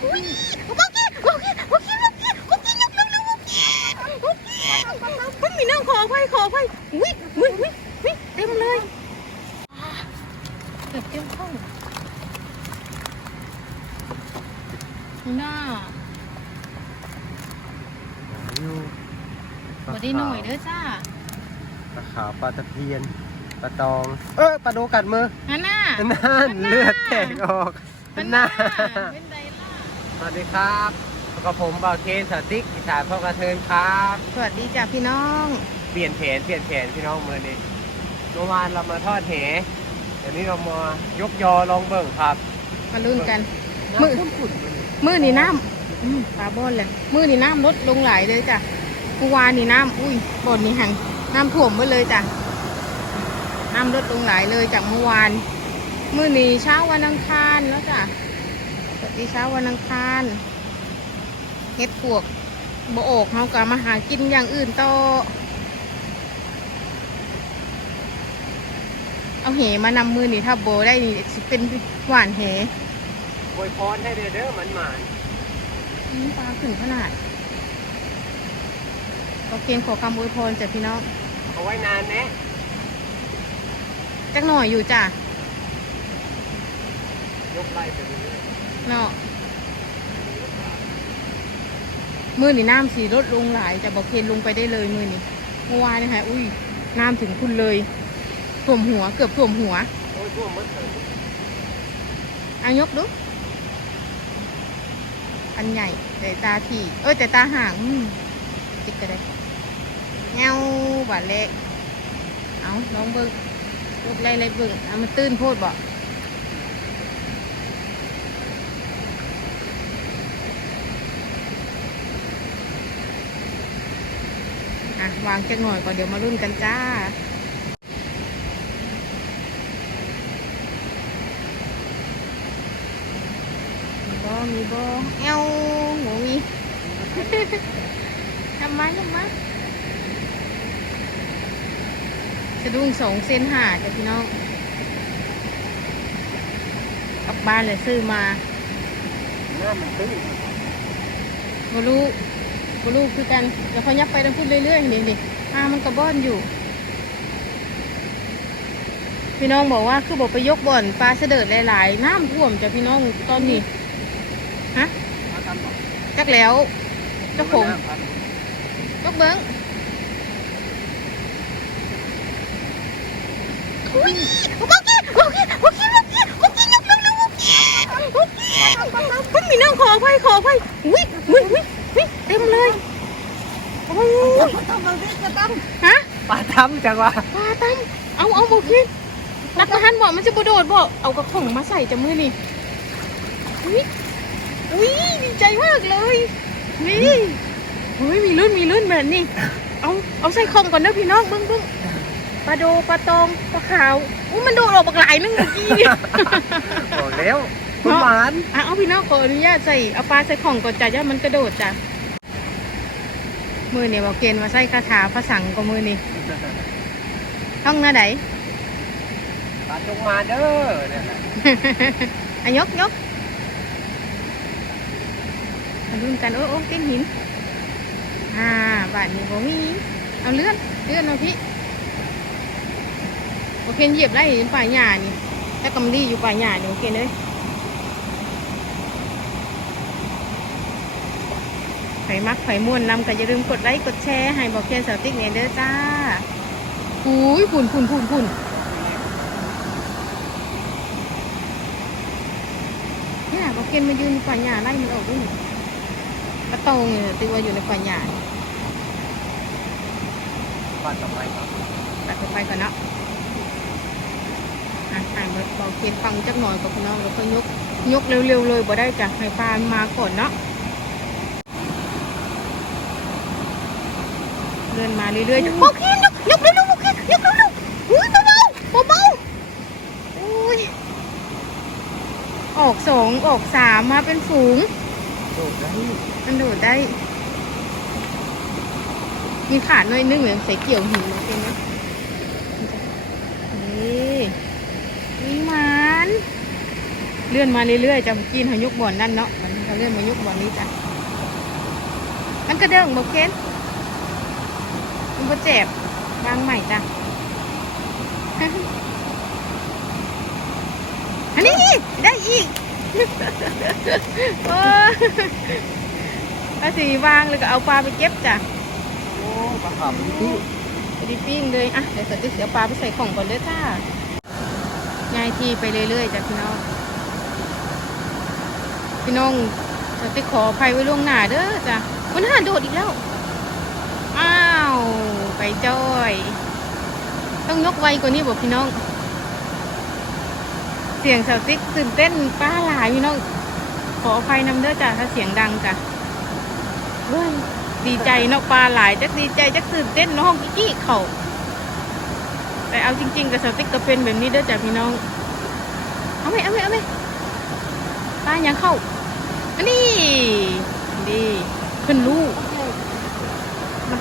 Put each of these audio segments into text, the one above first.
ห้องนี่น่าอยู่บอได้หน่อยเด้อจ้าปลาขาวปลาตะเพียนปลาตอง เออปลาโดกัดมือฮันน่านั่นเลือดแตกออกฮันน่าน่าเป็นไดล่ะ สวัสดีครับพบกับผมบ่าวเคนสติ๊กอีสานพ่อกระเทินครับ สวัสดีจ้าพี่น้อง เปลี่ยนแผนเปลี่ยนแผนพี่น้องมือนี้เมื่อวานเรามาทอดแหเดี๋ยวนี้เรามายกยอลองเบิ่งครับ มาลุ้นกัน มืมืออขุ่นๆมือนี้มือนี่น้ำอืมปลาบอนเลยมือนี่น้ำลดลงหลายเลยจ้ะเมื่อวานนี่น้ำอุ้ยบ่อนนี่หันน้ำท่วมไปเลยจ้ะน้ำลดลงหลายเลยจากเมื่อวาน มือนี่เช้าวันอังคารแล้วจ้ะสวัส ดีเช้าวันอังคารเฮ็ดปวกบ่ออกเฮากะมาหากินอย่างอื่นต่อเอาเหมานำมือนี่ถ้าโบได้นี่สิเป็นหวานเหอวยพรให้เด้อเด้อมันหมานอืมปลาขึ้นขนาดก็เพียงขอคำอวยพรจากพี่น้องเอาไว้นานแนะจักหน่อยอยู่จ้ะยกไล่ไปเรื่อย เนาะมือนี่น้ำสีลดลงหลายจะบอกเพียนลงไปได้เลยมือนี่เมื่อวานนะคะอุ้ยน้ำถึงคุณเลยท่วมหัวเกือบท่วมหัวๆโอ้ยท่วมหมดเอายกดูอันใหญ่แต่ตาถี่เอ้ยแต่ตาห่างอืมจิกก็ได้เงาบาดเล็กเอาลองเบิ่งลูกไล่ไล่เบิ่งเอามันตื้นโพดบ่อ่ะวางจักหน่อยก่อนเดี๋ยวมารุ่นกันจ้ามีบ่มีบ่เอ้าหมูมีทำไมทำไมสะดุ้งสองเส้นหาจ้ะพี่น้องกลับบ้านเลยซื้อมาหน้ามันตื้นบรู บรูคือกันแล้วเขายับไปแล้วพูดเรื่อยๆเด็กดิอ่ามันกระบ้อนอยู่ พี่น้องบอกว่าคือบอกไปยกบ่อนปลาเสด็จหลายๆน้ำท่วมจ้ะพี่น้องตอนนี้ฮะจักแล้วเจ้าผมยกเบิ้งอุ้ยโอเคโอเคโอเคโอเคโอเคยกเร็วๆโอเคโอเคผมมีน้องขอไปขอไปอุ้ยอุ้ยอุ้ย ต็มเลยโอ้ยทำมาสิจะตั้มฮะปลาทำจังวะปลาตั้มเอาเอาบอกพี่รักมาหันบอกมันจะบโดดบอกเอากระถงมาใส่จมือนี่อุ้ยอุ้ยดีใจมากเลยนี่เฮ้ยมีรุ่นมีรุ่นแบบนี้เอาเอาใส่คอมก่อนนะพี่น้องเบิ้งเบิ้งปลาโดปลาตองปลาขาวอุ้ยมันโดดออกปากหลายนึงเมื่อกี้นี่บอกแล้วคุณหวานอะเอาพี่น้องขออนุญาตใส่เอาปลาใส่ของก่อนจ้ะย่ามันกระโดดจ้ะ มือเนี่ยบอกเกณฑ์มาใส่คาถาพระสังก็มือนี่ท่องหน้าไหนปลาจงมาเด้อเนี่ยแหละอะยกยกมาลุ้นกันโอ้โอ้เต้นหิน อ่าบาทนี้บ่มี เอาเลื่อนเลื่อนเอาพี่โอเคเหยียบไล่ป่าหญ้านี่ถ้ากำลีอยู่ป่าหญ้านี่โอเคเลย ไข่มักไข่ม่วนนำก็อย่าลืมกดไลค์กดแชร์ให้บอกเพียนสาวติ๊กเนี่ยเด้อจ้าหุยผุ่นผุ่นผุ่นผุ่นเนี่ยบอกเกนมายืนในป่าหญ้าไล่มันออกด้วยนี่กระตงเนี่ยตีว่าอยู่ในป่าหญ้านี่ปลาต่อไปครับตัดไปก่อนเนาะอะอ่านบอกเกนฟังจักหน่อยกับพี่น้องแล้วก็ยกยกเร็วๆเลยบ่ได้จ้ะให้ปลามาก่อนเนาะ ดินมาเรื่อยๆบอกเกนยกยกเร็วๆบอกเกนยกเร็วๆอุ้ยเบาๆเบาๆอุ้ยออกสองออกสามมาเป็นฝูงโดดได้มันโดดได้ มีขาดหน่อยนึงเหมือนใส่เกี่ยวหินมาเป็นไหมนี่นี่มันเลื่อนมาเรื่อยๆจะกินหายกบ่อนนั่นเนาะมันไปเลื่อนมายกบ่อลนี้จ้ะมันกระเด้งบอกเคนมัน ก็เจ็บวางใหม่จ้ะ อันนี้อีกได้อีกโอ้ยเอาสีวางเลยก็เอาปลาไปเก็บจ้ะ โอ้ปลาขาวที่ไปดิปิ้งเลย อะ เดี๋ยวสติเสียปลาไปใส่ของก่อนเด้อจ้าย้ายที่ไปเรื่อยๆจ้ะพี่น้อง พี่น้องสติขออภัยไว้ล่วงหน้าเด้อจ้ะมันหาโดดอีกแล้ว ไปจ้อย ต้องยกไวกว่านี้บอกพี่น้อง เสียงสติ๊กตื่นเต้นป้าหลายพี่น้อง ขออภัยนำเด้อจ้ะถ้าเสียงดังจ้ะเฮ้ยดีใจเนาะปลาหลายจักดีใจจักตื่นเต้นเนาะห้องกิ๊กเขาแต่เอาจริง ๆ กับสติ๊กก็เป็นแบบนี้เด้อจ้ะพี่น้อง เอาไหมเอาไหมเอาไหมปลายังเข้าอันนี้ดีขึ้นลูก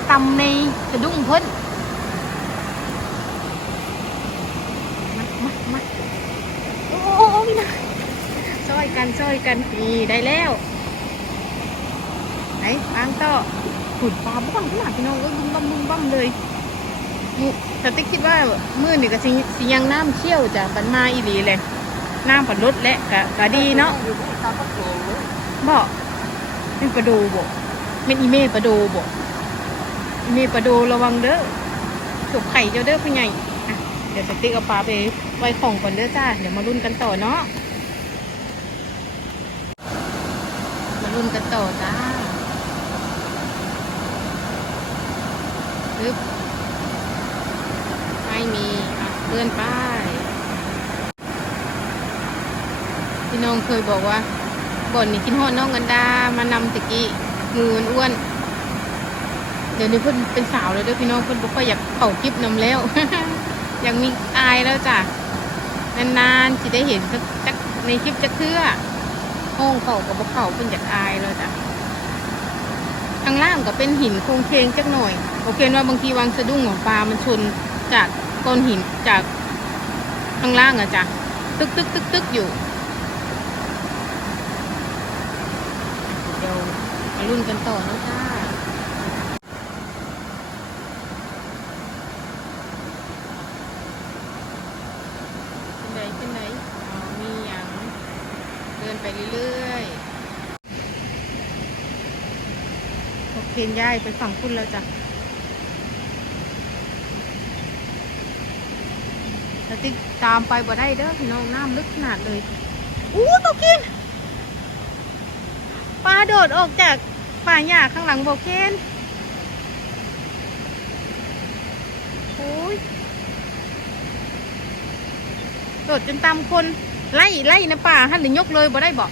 ตำในกระดุ้งเพิ่นมามามาโอ้โอ้โอ้พี่นะช่วยกันช่วยกันนี่ได้แล้วไหนวางต่อขุดปลาบ้องขนาดพี่น้องเอ้ยบุ้มบั้มบุ้มบั้มเลยมุสติ๊กคิดว่ามือนี่ก็สิสิยังน้ำเชี่ยวจ้ะบันมาอีหลีเลยน้ำปัดลดและกะกะดีเนาะอยู่ที่ตาปักโงเลยบอกเป็นประดูบอกเป็นอีเมลประดูบอกอีเมลประดูระวังเด้อถกไข่เจ้าเด้อผู้ใหญ่เดี๋ยวสติ๊กเอาปลาไปไว้ของก่อนเด้อจ้า เดี๋ยวมาลุ้นกันต่อเนาะ มาลุ้นกันต่อจ้าปึ๊บไม่มีอะเลื่อนป้ายพี่น้องเคยบอกว่าบ่นนี่กินฮอดน้องกันดามานำตะกี้มือมันอ้วน ดี๋ยวนี้เพิ่นเป็นสาวแล้วด้อพี่น้องเพิ่นบ่ค่อยอยากเป่าคลิปนำแล้ว อยากมีอายแล้วจ้ะนานๆสิได้เห็นสักจักในคลิปจักเทื่อห้องเขากับบ่เขาเพิ่นอยากอายแล้วจ้ะข้างล่างก็เป็นหินโครงเคงจักหน่อยโอเคว่าบางทีวางสะดุ้งของปลามันชนจากก้อนหินจากข้างล่างอะจ้ะตึกตึกตึกตึกอยู่เดี๋ยวมาลุ้นกันต่อนะจ้าขึ้นไหนขึ้นไหนเอามีอย่างเดินไปเรื่อย เคย้ายไปฝั่งคุณแล้วจ้ะแล้วติ๊กตามไปบ่ได้เด้อพี่น้องน้ำลึกขนาดเลยอู้ตกกินปลาโดดออกจากป่าหญ้าข้างหลังโบเคนโอ้ยโดดจนตามคนไล่ไล่ในะป่าหันหรือยกเลยบ่ได้บอก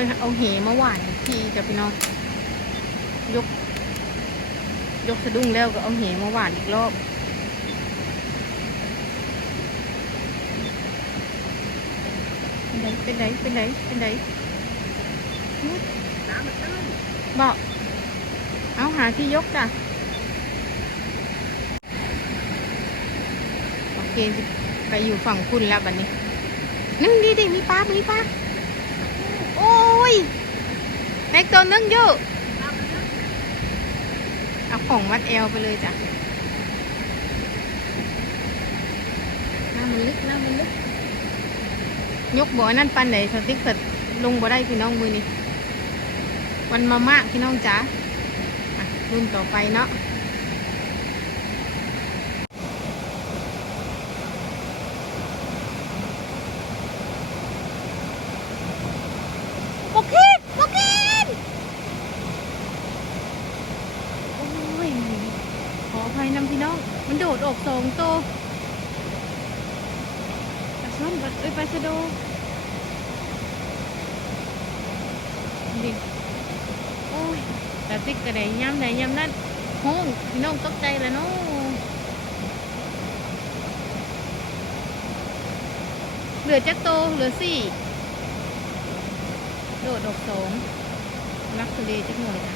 อยเอาเหมาหวานอีกทีจะพี่น้องยก ยกสะดุ้งแล้วก็เอาเหมาหวานอีกรอบเป็นไหนเป็นไหนเป็นไหนเป็นไหนบอกเอาหาที่ยกจ้ะโอเคไปอยู่ฝั่งคุณแล้วบัดนี้นึ่งดีดิมีปลามีปลา ยแม็กตัวนึงอยู่เอาของวัดเอวไปเลยจ้ะหน้ามันลึกหน้ามันลึกยกบ่อนั่นปันไหนสติ๊กเสร็จลงบ่ได้พี่น้องมือนี่วันมามากพี่น้องจ๋าอะรุ่นต่อไปเนาะโอเคโอเคโอ้ยขออภัยนำพี่น้อง มัน โดดออกสองตัวปลาช่อนปลาเอ้ยปลาชะโดดิโอ้ยแต่ติ๊กกระไดย้ำใดย้ำนั่นโห้งพี่น้องตกใจแล้วเนาะดลือจักโตเหลือสี่โดดดอกสองรักทะเลจักหน่อยนะ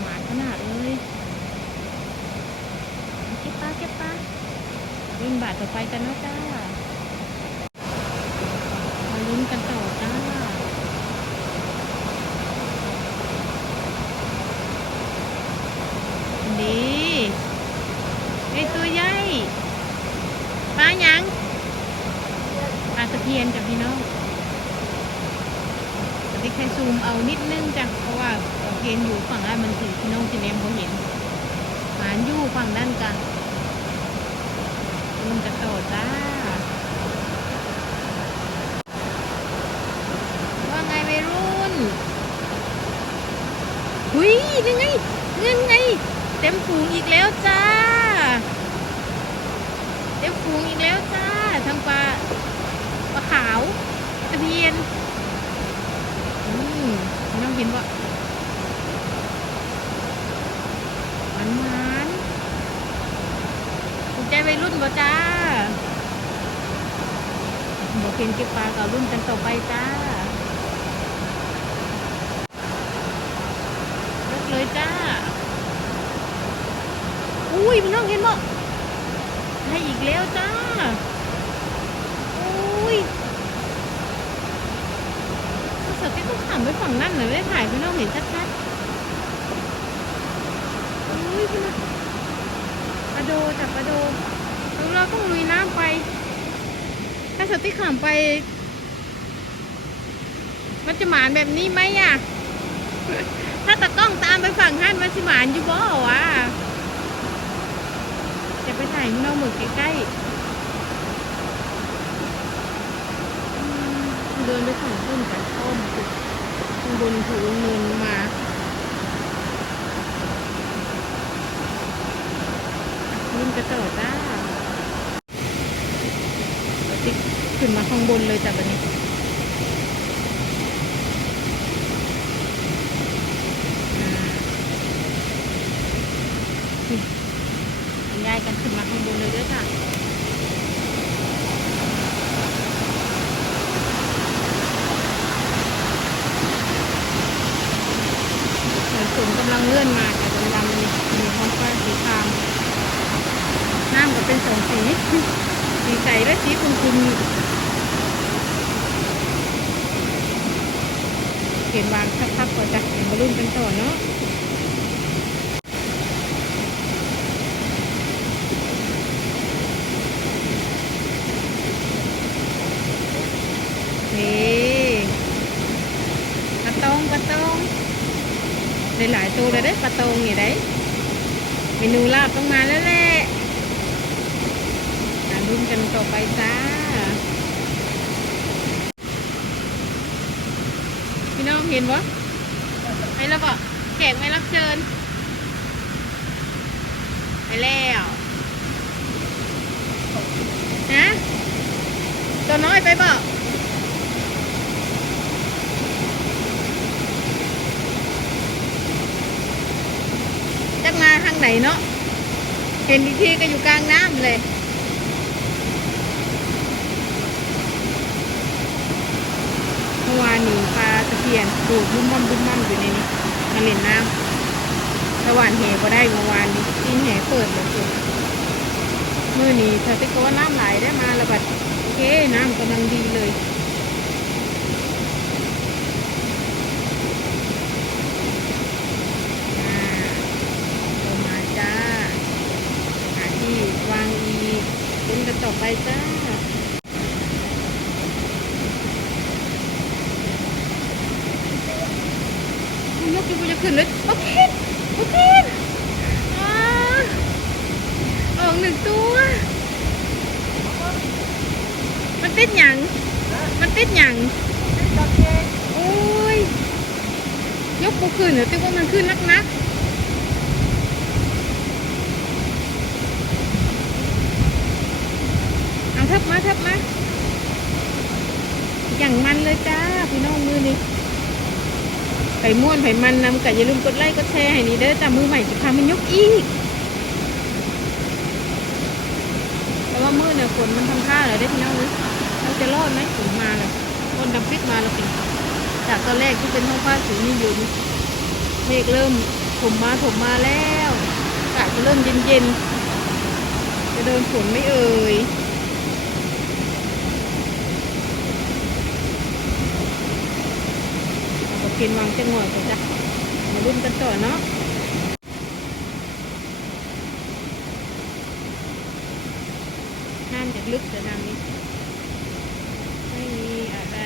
หวานขนาดเลยเก็บปลาเก็บปลา รุ่นบาทต่อไปกันนะจ้ามาลุ้นกันต่อจ้าดีไอตัวใหญ่ปลาหยังปลาตะเพียนกับพี่น้องแต่ที่แค่ซูมเอานิดนึงจ้ะเพราะว่าตะเพียนอยู่ฝั่งด้านมันถือพี่น้องที่แนมเขาเห็นหานอยู่ฝั่งด้านกันลุนก ระโดดจ้า ว่าไงวัยรุ่น หุยนี่ไงนี่ไง เต็มฝูงอีกแล้วจ้า เต็มฝูงอีกแล้วจ้า ทั้งปลาปลาขาวตะเพียน อืมน้องเห็นว่ามันมันถูกใจวัยรุ่นบ่จ้าบอก เพียนเก็บปลากับรุ่นกันต่อไปจ้ายกเลยจ้า อุ้ยพี่น้องเห็นบ่ให้อีกแล้วจ้า อุ้ยสติต้องถามไปฝั่งนั่นหน่อยไม่ได้ถ่ายพี่น้องเห็นชัดๆอุ้ยพี่น้องปลาโดจับปลาโดแล้วเราต้องลุยน้ำไป ถ้าสติขามไป มันจะหมานแบบนี้ไหมอะ ถ้าตะกล้องตามไปฝั่งท่านมันสิหมานอยู่บ่วะจะไปถ่ายน้องหมึกใกล้ๆเดินไปฝั่งขึ้นกันอ้มข้างบนถูเนินมาขึ้นกระโดดจ้ติ๊ก ขึ้นมาข้างบนเลยจ้ะวันนี้ ย้ายกันขึ้นมาข้างบนเลยด้วยค่ะฝนกำลังเลื่อนมาแต่ดำดำมีมีท้องฟ้าสีครามน้ำก็เป็นสองสี สีใสและสีคุมๆ เขียนวางทับๆก่อนจ้ะเดี๋ยวมาลุ้นกันต่อเนาะนี่ปลาตองปลาตองได้หลายตัวเลยได้ปลาตองนี่ได้เมนูลาบต้องมาแล้วแหละรุ่นกันต่อไปจ้า พี่ น้องเห็นวะไปแล้วบอกแขกไม่รับเชิญ ไปแล้วฮะตัวน้อยไปบอกจักมาทางไหนเนาะเห็นอีกทีก็อยู่กลางน้ำเลยเมื่อวานนี่ ปลาตะเพียนดูดบุ้มบ้อมบุ้มบ้อมอยู่ในนี้มาเล่นน้ำตะวันเหก็ได้เมื่อวานนี้ที่แหเปิดเลยคุณมื่อนี้ถ้าติโกว่าน้ำไหลได้มาแล้วบัดโอเคน้ำกำลังดีเลยอ่าลงมาจ้าหาที่วางอีกลุ้นกันต่อไปจ้า ยกยกยกขึ้นเลยโอเคโอเคอ่าออกหนึ่งตัว มันติดหยัง มันติดหยังโอ้ย ยกบุขึ้นเหรอติว่า มันขึ้นนักนักเอาทับมาทับมาอย่างมันเลยจ้า พี่น้องมือนี่ไข่ม้วนไข่มันนำกัอย่าลืมกดไลค์กดแชร์ให้นี่เด้อจ้ามือใหม่จะพามันยกอีกแต่ว่ามือเนี่ยฝนมันทำท่าเลยได้พี่น้องเลยเราจะรอดไหมฝนมาเลยฝนดำปิดมาแล้วเป็นจากตอนแรกที่เป็นท้องฟ้าสีนี่อยู่ เมฆเริ่มถมมาถมมาแล้วอากาศจะเริ่มเย็นๆ จะโดนฝนไม่เอ่ยเอากินวางจะงอยก่อนจ้ะมารุ่นกันต่อเนาะน้ำจะลึกแต่น้ำนี้ ไม่มีอะไร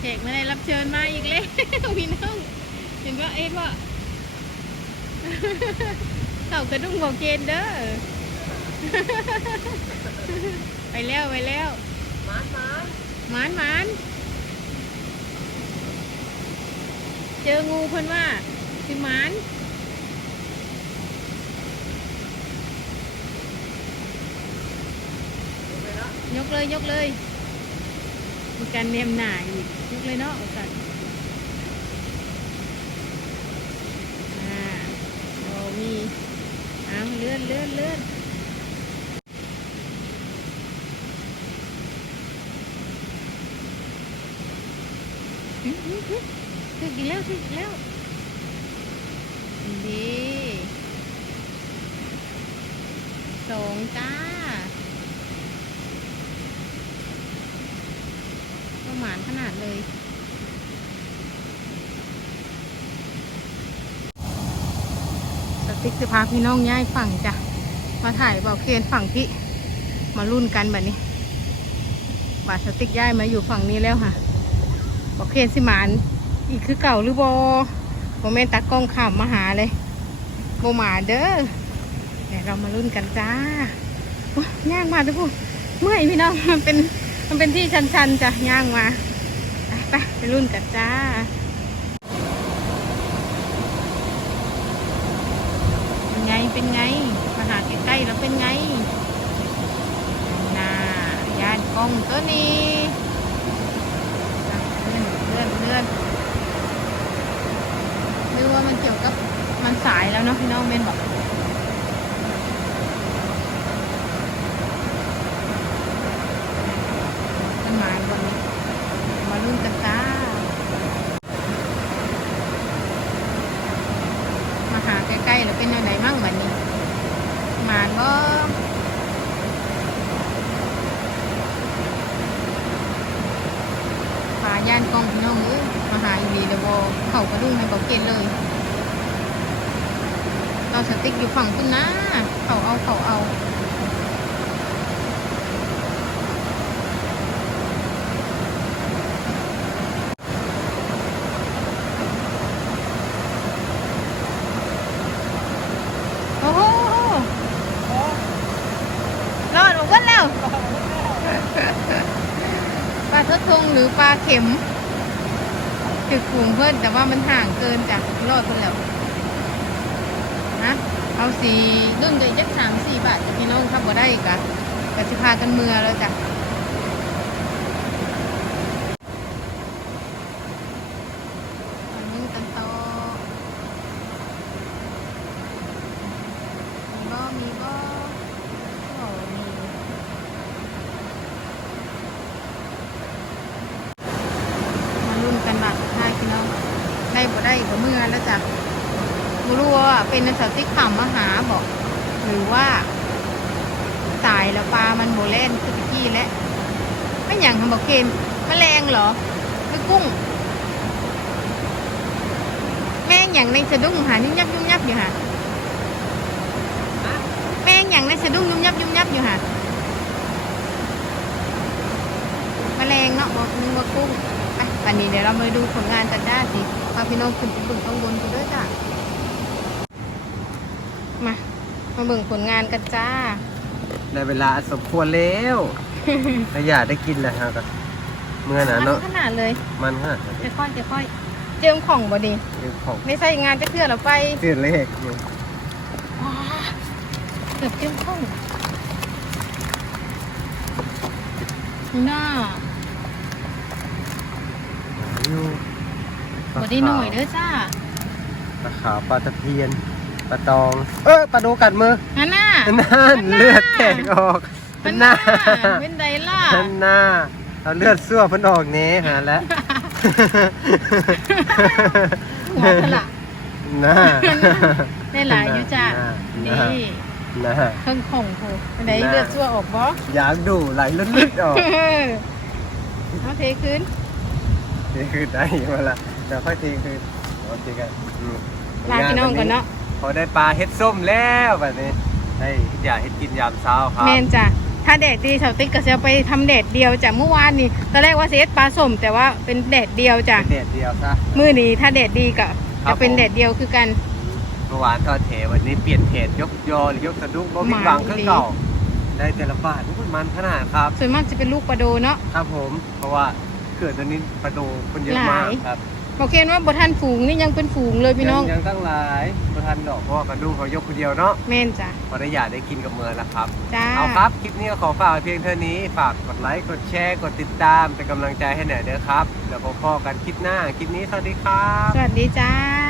แขกไม่ได้รับเชิญมาอีก แล้วพี่น้องเห็นว่าเอ็ดว่าเขากระดุ้งบอกเกณฑ์เด้อไปแล้วไปแล้วมามาหมานหมานเจองูเพิ่นว่าคือหมานยกเลยยกเลยมีการเนียมหน่าอีกยกเลยเนาะเอากันอ่า มีเอาเลื่อนเลื่อนเลื่อนถึงอีกแล้วถึงอีกแล้วดีสองจ้าประมาณขนาดเลย ติ๊กจะพาพี่น้องย้ายฝั่งจ้ะ มาถ่ายเบาเคนฝั่งที่ มารุ่นกันแบบนี้ บาสติ๊กย้ายมาอยู่ฝั่งนี้แล้วค่ะบอเคนสิหมานอีกคือเก่าหรือโบโมเมนตากล้องขามมาหาเลยโบหมาเด้อเดี๋ยวเรามารุ่นกันจ้าโอ๊ยย่างมาทุกคนเมื่อยพี่น้องมันเป็นมันเป็นที่ชันๆจ้ะย่างมาไปไปรุ่นกันจ้า เป็นไงเป็นไง มาหาใกล้ๆแล้วเป็นไงน่ายานกล้องตัวนี้เลื่อนเลื่อนเลื่อนหรือว่ามันเกี่ยวกับมันสายแล้วเนาะพี่น้องเมนบอกมันมาวันนี้ มารุ่นกันจ้า มาหาใกล้ๆแล้วเป็นยังไงมั่งวันนี้หมานบ่พานกองพี่น้องเอ้ยมาหาอีวีเดบอเขากระดุ้งให้เขาเกณฑ์เลยเราสติ๊กอยู่ฝั่งคุณนะเขาเอาเขาเอา โอ้โหรอดหมดแล้ว ปลาทดทงหรือปลา เข็มถึกฝูงเพื่อนแต่ว่ามันห่างเกินจากรอดเพิ่นแล้วนะเอาสีรุ่นใหญ่จักสามสี่บาทจะพี่น้องถ้าบ่ได้กะกะสิพากันเมือแล้วจ้ะมานึ่งกันต่อมีบ่มีบ่โอ้มี มาลุ้นกันบัตรได้พี่น้องได้บ่ได้ก็เมื่อแล้วจ้ะไม่รู้ว่าเป็นสติ๊กขำมาหาบอก หรือว่าตายแล้วปลามันโบเล่นคือตะกี้แล้วไม่อย่างทำบอกเคนแมลงเหรอไม่กุ้ง แม่งอย่างใน สะดุ้งหายุ่มยับยุ่มยับอยู่หะแม่งอย่างในสะดุ้งยุ่มยับยุ่มยับอยู่หะแมลงเนาะบอกนึกว่ากุ้งไปวันนี้เดี๋ยวเรามาดูผลงานกันได้สิพาพี่น้องขึ้นไปบิ่งข้างบนกันด้วยจ้ะมามาเบิ่งผลงานกันจ้าได้เวลาสมควรแล้วถ้าอยากได้กินแหละฮะก็เมื่อน่ะเนาะขนาดเลย มันฮะจะค่อยจะค่อย เจิมของบ่ดีเป็นของไม่ใช่งานจะเคลื่อนเราไปตื่นเลขอยู่ว้าเกือบเจิมของนี่น่าอยู่บ่ได้หน่อยเด้อจ้าปลาขาวปลาตะเพียนปลาตอง เออปลาโดกัดมือฮันน่า นั่นเลือดแตกออกฮันหน่าน้าเป็นไดล่ะ นั่นหน้าเอาเลือดซั่วเพิ่นออกเนี้หาแล้ว หัวทะละหน้าได้หลายอยู่จ้าหนี่น้าหน้าเครื่องของโหเป็นไดหน้าเลือดซั่วออกบ่อยากดูไหลลึดๆออกเอาเทขึ้นนี่คือได้มาละเดี๋ยวค่อยตีคืนโอเคกันอืมลาพี่น้องก่อนเนาะพอได้ปลาเฮ็ดส้มแล้วแบบนี้ให้อยากเฮ็ดกินยามเช้าครับแมนจ้ะ ถ้าแดดดีเสาติ๊กก็จะเอาไปทำแดดเดียวจ้ะเมื่อวานนี่ตอนแรกว่าเซตปลาส้มแต่ว่าเป็นแดดเดียวจ้ะเป็นเด็ดเดียวซะ มื้อนี้ถ้าแดดดีก็ครัจะบ เป็นผมแดดเดียวคือกัน เมื่อวานทอดเถวันนี้เปลี่ยนเพจยกยอหรือยกสะดุ้งบ่มีหวังเครื่องเก่า ได้แต่ละบาทมันมันขนาดครับ ส่วนมากจะเป็นลูกปลาโดเนาะ ครับผม เพราะว่าเกิดตอนนี้ประตูคนเยอะมากหลาย ครับ บอกเคนว่าบ่ทันฝูงนี่ยังเป็นฝูงเลยพี่น้อง ยังยังตั้งหลายประทันดอกเพราะว่ากระดูกเขายกคนเดียวเนาะแม่นจ้ะพอได้อยากได้กินกับเมือแล้วครับ จ้าเอาครับ คลิปนี้ก็ขอฝากไว้เพียงเท่านี้ ฝากกดไลค์ กดแชร์ กดติดตาม เป็นกำลังใจให้หน่อยเด้อครับเดี๋ยวพบกันคลิปหน้า คลิปนี้สวัสดีครับ สวัสดีจ้า